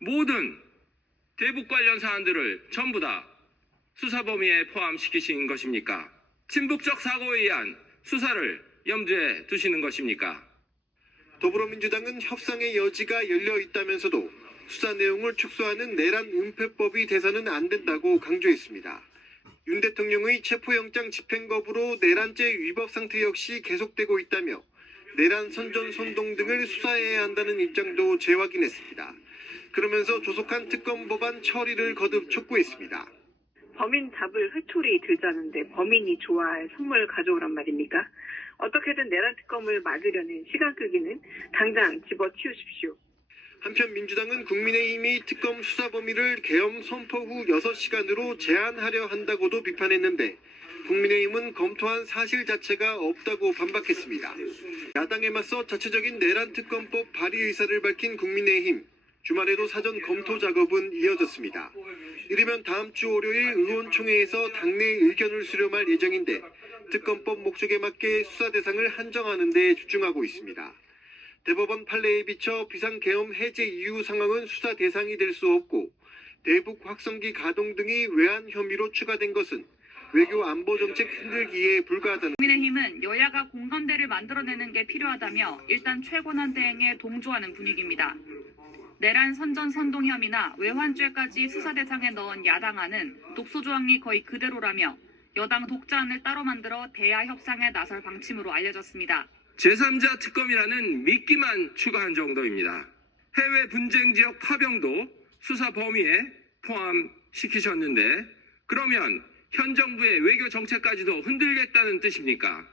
모든 대북 관련 사안들을 전부 다 수사 범위에 포함시키신 것입니까? 친북적 사고에 의한 수사를 염두에 두시는 것입니까? 더불어민주당은 협상의 여지가 열려 있다면서도 수사 내용을 축소하는 내란 은폐법이 돼서는 안 된다고 강조했습니다. 윤 대통령의 체포영장 집행법으로 내란죄 위법 상태 역시 계속되고 있다며 내란 선전 선동 등을 수사해야 한다는 입장도 재확인했습니다. 그러면서 조속한 특검 법안 처리를 거듭 촉구했습니다. 범인 잡을 회초리 들자는데 범인이 좋아할 선물 가져오란 말입니까? 어떻게든 내란 특검을 막으려는 시간 끄기는 당장 집어치우십시오. 한편 민주당은 국민의힘이 특검 수사 범위를 계엄 선포 후 6시간으로 제한하려 한다고도 비판했는데 국민의힘은 검토한 사실 자체가 없다고 반박했습니다. 야당에 맞서 자체적인 내란 특검법 발의 의사를 밝힌 국민의힘 주말에도 사전 검토 작업은 이어졌습니다. 이르면 다음 주 월요일 의원총회에서 당내 의견을 수렴할 예정인데 특검법 목적에 맞게 수사 대상을 한정하는 데 집중하고 있습니다. 대법원 판례에 비춰 비상계엄 해제 이후 상황은 수사 대상이 될 수 없고 대북 확성기 가동 등이 외환 혐의로 추가된 것은 외교 안보 정책 흔들기에 불과하다는 국민의힘은 여야가 공감대를 만들어내는 게 필요하다며 일단 최고난 대행에 동조하는 분위기입니다. 내란 선전 선동 혐의나 외환죄까지 수사 대상에 넣은 야당안은 독소 조항이 거의 그대로라며 여당 독자안을 따로 만들어 대야 협상에 나설 방침으로 알려졌습니다. 제3자 특검이라는 미끼만 추가한 정도입니다. 해외 분쟁 지역 파병도 수사 범위에 포함시키셨는데 그러면 현 정부의 외교 정책까지도 흔들겠다는 뜻입니까?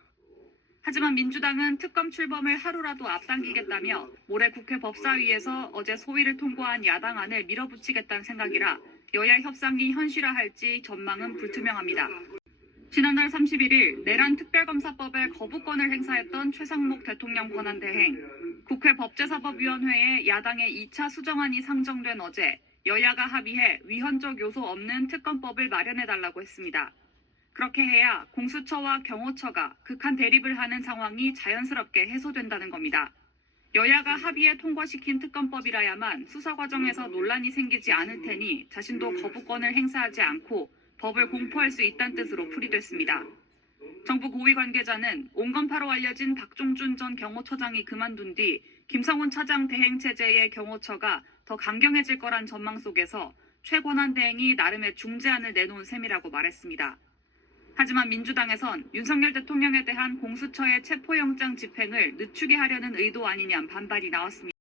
하지만 민주당은 특검 출범을 하루라도 앞당기겠다며 모레 국회 법사위에서 어제 소위를 통과한 야당안을 밀어붙이겠다는 생각이라 여야 협상이 현실화할지 전망은 불투명합니다. 지난달 31일 내란 특별검사법에 거부권을 행사했던 최상목 대통령 권한대행 국회 법제사법위원회에 야당의 2차 수정안이 상정된 어제 여야가 합의해 위헌적 요소 없는 특검법을 마련해달라고 했습니다. 그렇게 해야 공수처와 경호처가 극한 대립을 하는 상황이 자연스럽게 해소된다는 겁니다. 여야가 합의해 통과시킨 특검법이라야만 수사 과정에서 논란이 생기지 않을 테니 자신도 거부권을 행사하지 않고 법을 공포할 수 있다는 뜻으로 풀이됐습니다. 정부 고위 관계자는 온건파로 알려진 박종준 전 경호처장이 그만둔 뒤 김성훈 차장 대행 체제의 경호처가 더 강경해질 거란 전망 속에서 최권한 대행이 나름의 중재안을 내놓은 셈이라고 말했습니다. 하지만 민주당에선 윤석열 대통령에 대한 공수처의 체포영장 집행을 늦추게 하려는 의도 아니냐는 반발이 나왔습니다.